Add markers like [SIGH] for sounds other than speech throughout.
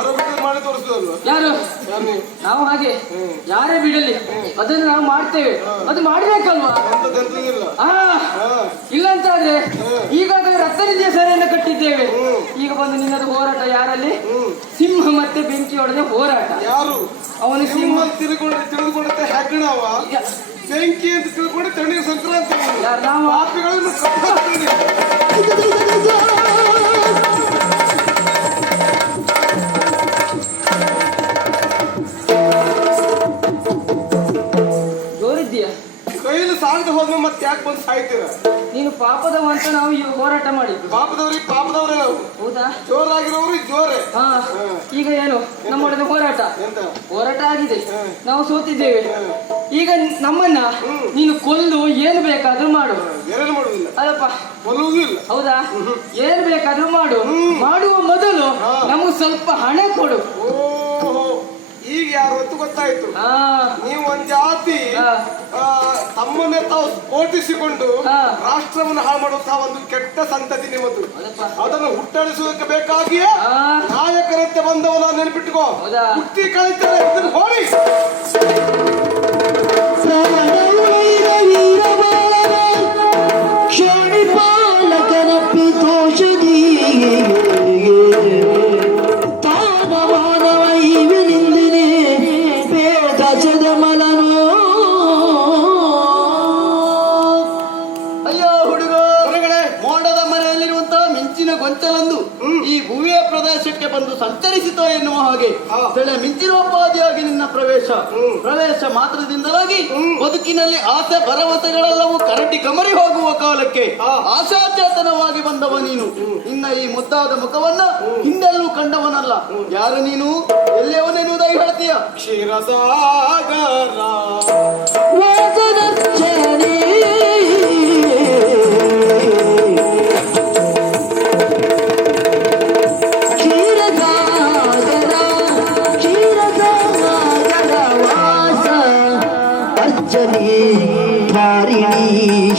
ಯಾರು ಯಾರು? ನೀವು? ನಾವು ಹಾಗೆ. ಯಾರೇ ಬಿಡಲಿ ಅದನ್ನು ನಾವು ಮಾಡ್ತೇವೆ. ಅದು ಮಾಡಬೇಕಲ್ವಾ? ಎಂತದೆಂತದಿಲ್ಲ ಆ ಇಲ್ಲ ಅಂತಾದ್ರೆ ಈಗಾಗಲೇ ರಕ್ತನಿಧಿಯ ಸೆರೆಯನ್ನು ಕಟ್ಟಿದ್ದೇವೆ. ಈಗ ಬಂದು ನಿನ್ನದು ಹೋರಾಟ ಯಾರಲ್ಲಿ? ಸಿಂಹ ಮತ್ತೆ ಬೆಂಕಿ ಒಡನೆ ಹೋರಾಟ. ಯಾರು? ಅವನು ಸಿಂಹ. ತಿರುಗೊಂಡು ತಿಳಿದುಕೊಂಡಂತೆ ಹೆಗ್ಗಣವ? ಬೆಂಕಿ ಅಂತ ತಿಳ್ಕೊಂಡು ತಣ್ಣೀರು ಸಂಕ್ರಾಂತಿ. ನಾವು? ಪಾಪಿಗಳನ್ನು [LAUGHS] ಸಾಗದೆ ಮತ್ತೆ ಯಾಕೆ ಬಂದು ಸಾಯ್ತೀರ? ನೀನು ಪಾಪದವ ಅಂತ ನಾವು ಈ ಹೋರಾಟ ಮಾಡಿ ಪಾಪದವ್ರಿಗೆ ಪಾಪದವರೇ ನಾವು. ಹೌದಾ? ಜೋರಾಗಿರೋರು ಜೋರೆ. ಹಾ ಈಗ ಏನು? ನಮ್ಮೊಡನೆ ಹೋರಾಟ. ಎಂತ? ಹೋರಾಟ ಆಗಿದೆ. ನಾವು ಸೋತಿದ್ದೇವೆ. ಈಗ ನಮ್ಮನ್ನ ನೀನು ಕೊಲ್ಲು ಏನು ಬೇಕಾದ್ರೂ ಮಾಡು. ಮಾಡುವುದಿಲ್ಲ ಅಲ್ಲಪ್ಪ. ಕೊಲ್ಲುವುದೂ ಇಲ್ಲ ಹೌದಾ ಏನ್ ಬೇಕಾದ್ರೂ ಮಾಡು. ಮಾಡುವ ಮೊದಲು ನಮಗೆ ಸ್ವಲ್ಪ ಹಣ ಕೊಡು. ಓಹೋ. ಈಗ ಯಾರು ಗೊತ್ತಾಯ್ತು? ಹಾ. ನೀವು ಒಂದ್ ಜಾತಿ ತಮ್ಮನ್ನೇ ತಾವು ಸ್ಫೋಟಿಸಿಕೊಂಡು ರಾಷ್ಟ್ರವನ್ನ ಹಾಳು ಮಾಡುವಂತಹ ಒಂದು ಕೆಟ್ಟ ಸಂತತಿ ನಿಮ್ಮದು. ಅದನ್ನು ಹುಟ್ಟಳಿಸುವುದಕ್ಕೆ ಬೇಕಾಗಿಯೇ. ನಾಯಕರಂತೆ ಬಂದವನ ನೆನಪಿಟ್ಟುಕೋ? ಹುಟ್ಟಿ ಕಳಿತಾರೆ ಇದನ್ನು ಬಂದು ಸಂಚರಿಸಿತೋ ಎನ್ನುವ ಹಾಗೆ ಸೆಳೆ ಮಿಂಚಿರೋಪಾದಿಯಾಗಿ ನಿನ್ನ ಪ್ರವೇಶ. ಪ್ರವೇಶ ಮಾತ್ರದಿಂದಲಾಗಿ ಬದುಕಿನಲ್ಲಿ ಆಸೆ ಭರವಸೆಗಳೆಲ್ಲವೂ ಕರಟಿ ಕಮರಿ ಹೋಗುವ ಕಾಲಕ್ಕೆ. ಆಶಾಚೇತನವಾಗಿ ಬಂದವ ನೀನು. ನಿನ್ನ ಈ ಮುದ್ದಾದ ಮುಖವನ್ನ ಹಿಂದೆಲ್ಲೂ ಕಂಡವನಲ್ಲ. ಯಾರು ನೀನು? ಎಲ್ಲಿಯವನೆನ್ನುವುದಾಗಿ ಹೇಳ್ತೀಯ? ಕ್ಷೀರಸಾಗರ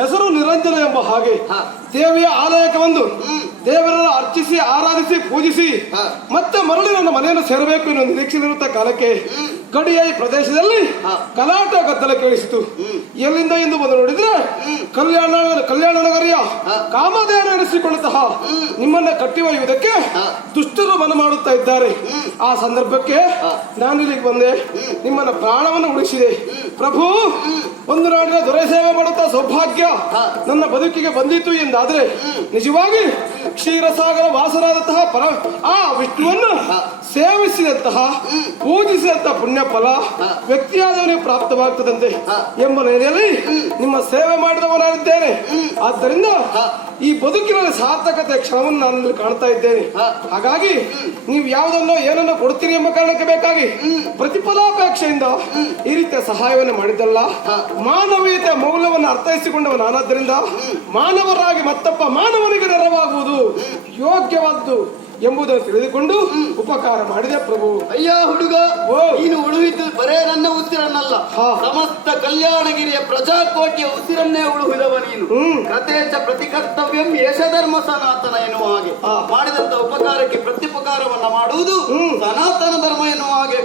ಹೆಸರು ನಿರಂಜನ ಎಂಬ ಹಾಗೆ. ದೇವಿಯ ಆಲಯಕ್ಕೆ ಬಂದು ದೇವರನ್ನು ಅರ್ಚಿಸಿ ಆರಾಧಿಸಿ ಪೂಜಿಸಿ ಮತ್ತೆ ಮರಳಿ ನನ್ನ ಮನೆಯನ್ನು ಸೇರಬೇಕು ಎನ್ನುವ ನಿರೀಕ್ಷೆಯಿರುತ್ತ ಕಾಲಕ್ಕೆ ಗಡಿಯ ಈ ಪ್ರದೇಶದಲ್ಲಿ ಕಲಾಟ ಗದ್ದಲ ಕೇಳಿಸಿತು. ಎಲ್ಲಿಂದ ಎಂದು ಬಂದು ನೋಡಿದ್ರೆ ಕಲ್ಯಾಣ ಕಲ್ಯಾಣ ನಗರಿಯ ಕಾಮಧೇನ ನಿಮ್ಮನ್ನ ಕಟ್ಟಿ ಒಯ್ಯುವುದಕ್ಕೆ ದುಷ್ಟರು ಮನ ಮಾಡುತ್ತಾ ಇದ್ದಾರೆ. ಆ ಸಂದರ್ಭಕ್ಕೆ ನಾನು ಇಲ್ಲಿಗೆ ಬಂದೆ. ನಿಮ್ಮನ್ನ ಪ್ರಾಣವನ್ನು ಉಳಿಸಿದೆ. ಪ್ರಭು ಒಂದು ನಾಡಿನ ದೊರೆ ಸೇವೆ ಮಾಡುತ್ತಾ ಸೌಭಾಗ್ಯ ನನ್ನ ಬದುಕಿಗೆ ಬಂದಿತ್ತು ಎಂದಾದ್ರೆ ನಿಜವಾಗಿ ಕ್ಷೀರಸಾಗರ ವಾಸರಾದಂತಹ ಪರ ಆ ವಿಷ್ಣುವನ್ನು ಸೇವಿಸಿದಂತಹ, ಪೂಜಿಸಿದಂತಹ ಪುಣ್ಯ ಫಲ ವ್ಯಕ್ತಿಯಾದವನಿಗೆ ಪ್ರಾಪ್ತವಾಗ್ತದಂತೆ ಎಂಬ ನೆಲೆಯಲ್ಲಿ ನಿಮ್ಮ ಸೇವೆ ಮಾಡಿದವನಾಗಿದ್ದೇನೆ. ಆದ್ದರಿಂದ ಈ ಬದುಕಿನ ಸಾರ್ಥಕತೆ ಕ್ಷಣವನ್ನು ನಾನು ಕಾಣ್ತಾ ಇದ್ದೇನೆ. ಹಾಗಾಗಿ ನೀವು ಯಾವುದನ್ನೋ ಏನನ್ನೋ ಕೊಡ್ತೀರಿ ಎಂಬ ಕಾರಣಕ್ಕೆ ಬೇಕಾಗಿ ಪ್ರತಿಫಲಾಪೇಕ್ಷೆಯಿಂದ ಈ ರೀತಿಯ ಸಹಾಯವನ್ನು ಮಾಡಿದ್ದಲ್ಲ. ಮಾನವೀಯತೆಯ ಮೌಲ್ಯವನ್ನು ಅರ್ಥೈಸಿಕೊಂಡವ ನಾನಾದ್ರಿಂದ ಮಾನವರಾಗಿ ಮತ್ತಪ್ಪ ಮಾನವನಿಗೆ ನೆರವಾಗುವುದು ಯೋಗ್ಯವಾದ್ದು ಎಂಬುದನ್ನು ತಿಳಿದುಕೊಂಡು ಉಪಕಾರ ಮಾಡಿದೆ ಪ್ರಭು. ಅಯ್ಯ ಹುಡುಗ ಓ. ನೀನು ಉಳಿದಿದ್ದು ಬರೇ ಉಸಿರನ್ನಲ್ಲ ಸಮಸ್ತ ಕಲ್ಯಾಣಗಿರಿಯ ಪ್ರಜಾಕೋಟಿಯ ಉಸಿರನ್ನೇ ಉಳುಹಿದವ ನೀನು ಹ್ಮ್. ಪ್ರತಿ ಪ್ರತಿಕರ್ತವ್ಯಂ ಯಶಧರ್ಮ ಸನಾತನ ಎನ್ನುವ ಹಾಗೆ. ಮಾಡಿದಂತ ಉಪಕಾರಕ್ಕೆ ಪ್ರತ್ಯುಪಕಾರವನ್ನ ಮಾಡುವುದು ಹ್ಮ್. ಸನಾತನ ಧರ್ಮ ಎನ್ನುವ ಹಾಗೆ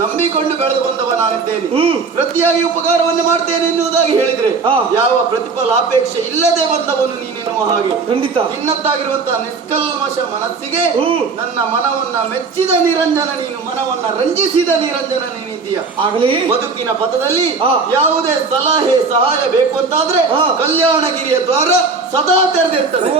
ನಂಬಿಕೊಂಡು ಬೆಳೆದು ಬಂದವ ನಾನಿದ್ದೇನೆ ಹ್ಮ್. ಪ್ರತಿಯಾಗಿ ಉಪಕಾರವನ್ನು ಮಾಡ್ತೇನೆ ಎನ್ನುವುದಾಗಿ ಹೇಳಿದ್ರೆ ಯಾವ ಯಾವ ಪ್ರತಿಫಲಾಪೇಕ್ಷೆ ಇಲ್ಲದೆ ಬಂದವನು ನೀನೆನ್ನುವ ಹಾಗೆ ಖಂಡಿತ ನಿನ್ನದ್ದಾಗಿರುವಂತಹ ನಿಷ್ಕಲ್ಮಶ ಮನಸ್ಸಿಗೆ ಹ್ಮ್. ನನ್ನ ಮನವನ್ನ ಮೆಚ್ಚಿದ ನಿರಂಜನ ನೀನು ಮನವನ್ನ ರಂಜಿಸಿದ ನಿರಂಜನ ನೀನಿದ್ದೀಯ ಆಗಲಿ ಬದುಕಿನ ಪಥದಲ್ಲಿ. ಯಾವುದೇ ಸಲಹೆ ಸಹಾಯ ಬೇಕು ಅಂತಾದ್ರೆ. ಕಲ್ಯಾಣಗಿರಿಯ ದ್ವಾರ ಸದಾ ತೆರೆದಿರ್ತದೆ